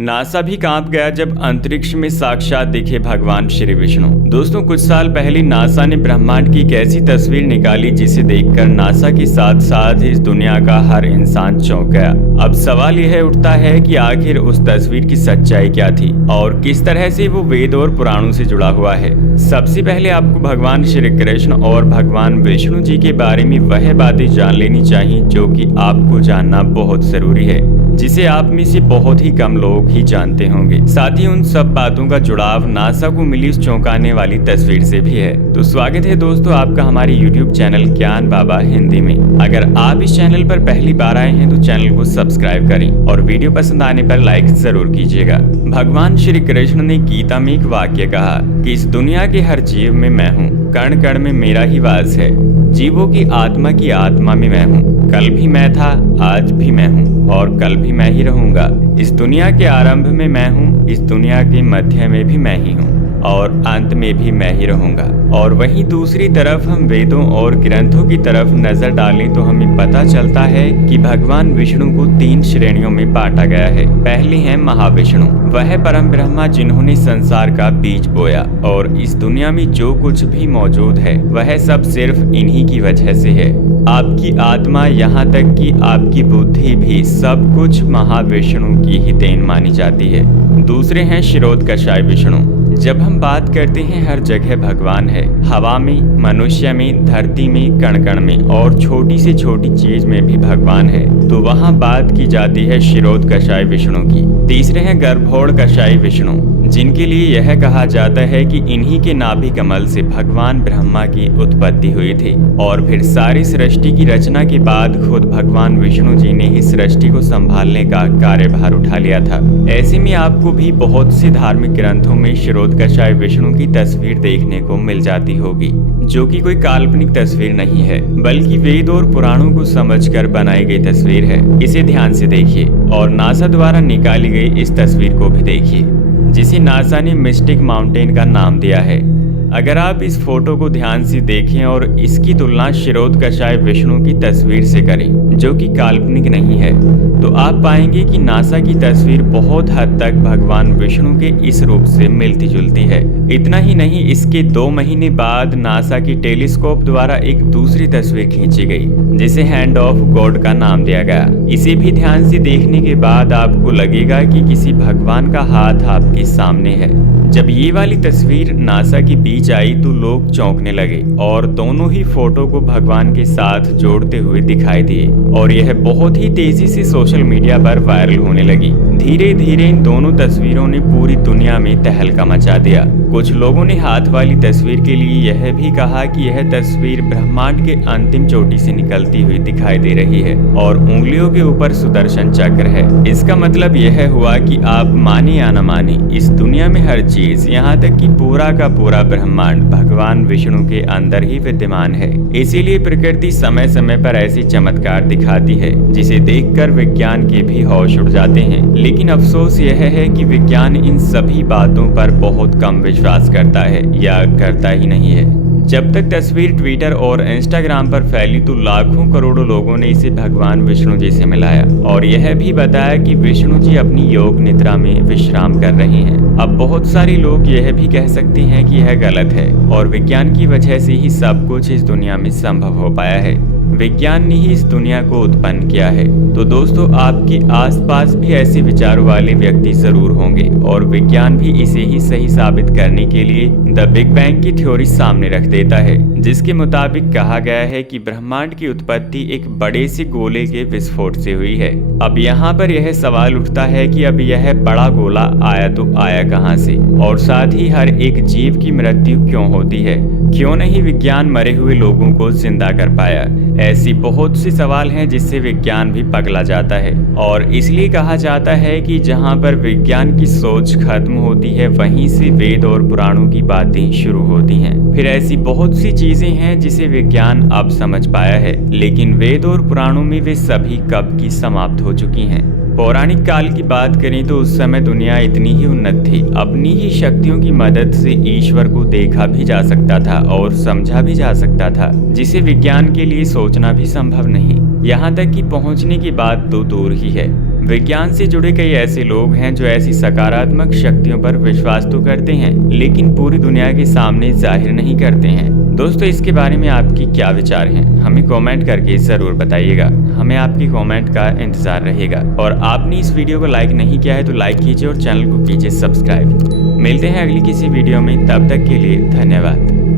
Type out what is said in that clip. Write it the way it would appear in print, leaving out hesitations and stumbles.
NASA भी कांप गया जब अंतरिक्ष में साक्षात दिखे भगवान श्री विष्णु। दोस्तों, कुछ साल पहले नासा ने ब्रह्मांड की एक ऐसी तस्वीर निकाली जिसे देखकर नासा के साथ साथ इस दुनिया का हर इंसान चौंक गया। अब सवाल यह उठता है कि आखिर उस तस्वीर की सच्चाई क्या थी और किस तरह से वो वेद और पुराणों से जुड़ा हुआ है। सबसे पहले आपको भगवान श्री कृष्ण और भगवान विष्णु जी के बारे में वह बातें जान लेनी चाहिए जो कि आपको जानना बहुत जरूरी है, जिसे आप में से बहुत ही कम लोग ही जानते होंगे। साथ ही उन सब बातों का जुड़ाव नासा को मिली उस चौंकाने वाली तस्वीर से भी है। तो स्वागत है दोस्तों आपका हमारे YouTube चैनल ज्ञान बाबा हिंदी में। अगर आप इस चैनल पर पहली बार आए हैं तो चैनल को सब्सक्राइब करें और वीडियो पसंद आने पर लाइक जरूर कीजिएगा। भगवान श्री कृष्ण ने गीता में एक वाक्य कहा कि इस दुनिया के हर जीव में मैं हूँ, कण कण में मेरा ही वास है, जीवों की आत्मा में मैं हूँ। कल भी मैं था, आज भी मैं हूँ और कल भी मैं ही रहूंगा। इस दुनिया के आरंभ में मैं हूँ, इस दुनिया के मध्य में भी मैं ही हूँ और अंत में भी मैं ही रहूंगा। और वहीं दूसरी तरफ हम वेदों और ग्रंथों की तरफ नजर डालें तो हमें पता चलता है कि भगवान विष्णु को 3 श्रेणियों में बांटा गया है। पहली है महाविष्णु, वह परम ब्रह्मा जिन्होंने संसार का बीज बोया और इस दुनिया में जो कुछ भी मौजूद है वह सब सिर्फ इन्हीं की वजह से है। आपकी आत्मा यहाँ तक कि आपकी बुद्धि भी सब कुछ महाविष्णु की ही देन मानी जाती है। दूसरे हैं क्षीरोदकशाय विष्णु। जब हम बात करते हैं हर जगह भगवान है, हवा में, मनुष्य में, धरती में, कण कण में और छोटी से छोटी चीज में भी भगवान है, तो वहाँ बात की जाती है क्षीरोदकशाय विष्णु की। तीसरे हैं गर्भोदकशाय विष्णु, जिनके लिए यह कहा जाता है कि इन्हीं के नाभि कमल से भगवान ब्रह्मा की उत्पत्ति हुई थी और फिर सारी सृष्टि की रचना के बाद खुद भगवान विष्णु जी ने ही सृष्टि को संभालने का कार्यभार उठा लिया था। ऐसे में आपको भी बहुत से धार्मिक ग्रंथों में क्षीरोदकशाय विष्णु की तस्वीर देखने को मिल जाती होगी, जो कि कोई काल्पनिक तस्वीर नहीं है बल्कि वेद और पुराणों को समझकर बनाई गई तस्वीर है। इसे ध्यान से देखिए और नासा द्वारा निकाली गई इस तस्वीर को भी देखिए, जिसे नासा ने मिस्टिक माउंटेन का नाम दिया है। अगर आप इस फोटो को ध्यान से देखें और इसकी तुलना क्षीरोदकशाय विष्णु की तस्वीर से करें जो कि काल्पनिक नहीं है, तो आप पाएंगे कि नासा की तस्वीर बहुत हद तक भगवान विष्णु के इस रूप से मिलती जुलती है। इतना ही नहीं, इसके 2 महीने बाद नासा की टेलीस्कोप द्वारा एक दूसरी तस्वीर खींची गई जिसे हैंड ऑफ गॉड का नाम दिया गया। इसे भी ध्यान से देखने के बाद आपको लगेगा कि किसी भगवान का हाथ आपके सामने है। जब ये वाली तस्वीर नासा के बीच आई तो लोग चौंकने लगे और दोनों ही फोटो को भगवान के साथ जोड़ते हुए दिखाई दिए और यह बहुत ही तेजी से सोशल मीडिया पर वायरल होने लगी। धीरे धीरे इन दोनों तस्वीरों ने पूरी दुनिया में तहलका मचा दिया। कुछ लोगों ने हाथ वाली तस्वीर के लिए यह भी कहा कि यह तस्वीर ब्रह्मांड के अंतिम चोटी से निकलती हुई दिखाई दे रही है और उंगलियों के ऊपर सुदर्शन चक्र है। इसका मतलब यह हुआ कि आप माने या न माने, इस दुनिया में हर चीज, यहाँ तक कि पूरा का पूरा ब्रह्मांड भगवान विष्णु के अंदर ही विद्यमान है। इसीलिए प्रकृति समय समय पर ऐसी चमत्कार दिखाती है जिसे देखकर विज्ञान के भी होश उड़ जाते हैं। लेकिन अफसोस यह है कि विज्ञान इन सभी बातों पर बहुत कम विश्वास करता है या करता ही नहीं है। जब तक तस्वीर ट्विटर और इंस्टाग्राम पर फैली तो लाखों करोड़ों लोगों ने इसे भगवान विष्णु जी से मिलाया और यह भी बताया कि विष्णु जी अपनी योग निद्रा में विश्राम कर रहे हैं। अब बहुत सारे लोग यह भी कह सकते हैं कि यह गलत है और विज्ञान की वजह से ही सब कुछ इस दुनिया में संभव हो पाया है। विज्ञान ने ही इस दुनिया को उत्पन्न किया है। तो दोस्तों, आपके आसपास भी ऐसे विचारों वाले व्यक्ति जरूर होंगे और विज्ञान भी इसे ही सही साबित करने के लिए द बिग बैंग की थ्योरी सामने रख देता है, जिसके मुताबिक कहा गया है कि ब्रह्मांड की उत्पत्ति एक बड़े से गोले के विस्फोट से हुई है। अब यहाँ पर यह सवाल उठता है कि अब यह बड़ा गोला आया तो आया कहाँ से, और साथ ही हर एक जीव की मृत्यु क्यों होती है, क्यों नहीं विज्ञान मरे हुए लोगों को जिंदा कर पाया। ऐसी बहुत सी सवाल हैं जिससे विज्ञान भी पगला जाता है और इसलिए कहा जाता है कि जहाँ पर विज्ञान की सोच खत्म होती है वहीं से वेद और पुराणों की बातें शुरू होती हैं। फिर ऐसी बहुत सी चीजें हैं जिसे विज्ञान अब समझ पाया है, लेकिन वेद और पुराणों में वे सभी कब की समाप्त हो चुकी हैं। पौराणिक काल की बात करें तो उस समय दुनिया इतनी ही उन्नत थी, अपनी ही शक्तियों की मदद से ईश्वर को देखा भी जा सकता था और समझा भी जा सकता था, जिसे विज्ञान के लिए सोचना भी संभव नहीं। यहाँ तक कि पहुँचने की बात तो दूर ही है। विज्ञान से जुड़े कई ऐसे लोग हैं जो ऐसी सकारात्मक शक्तियों पर विश्वास तो करते हैं, लेकिन पूरी दुनिया के सामने जाहिर नहीं करते हैं। दोस्तों, इसके बारे में आपकी क्या विचार हैं? हमें कमेंट करके जरूर बताइएगा। हमें आपकी कमेंट का इंतजार रहेगा। और आपने इस वीडियो को लाइक नहीं किया है तो लाइक कीजिए और चैनल को कीजिए सब्सक्राइब। मिलते हैं अगली किसी वीडियो में, तब तक के लिए धन्यवाद।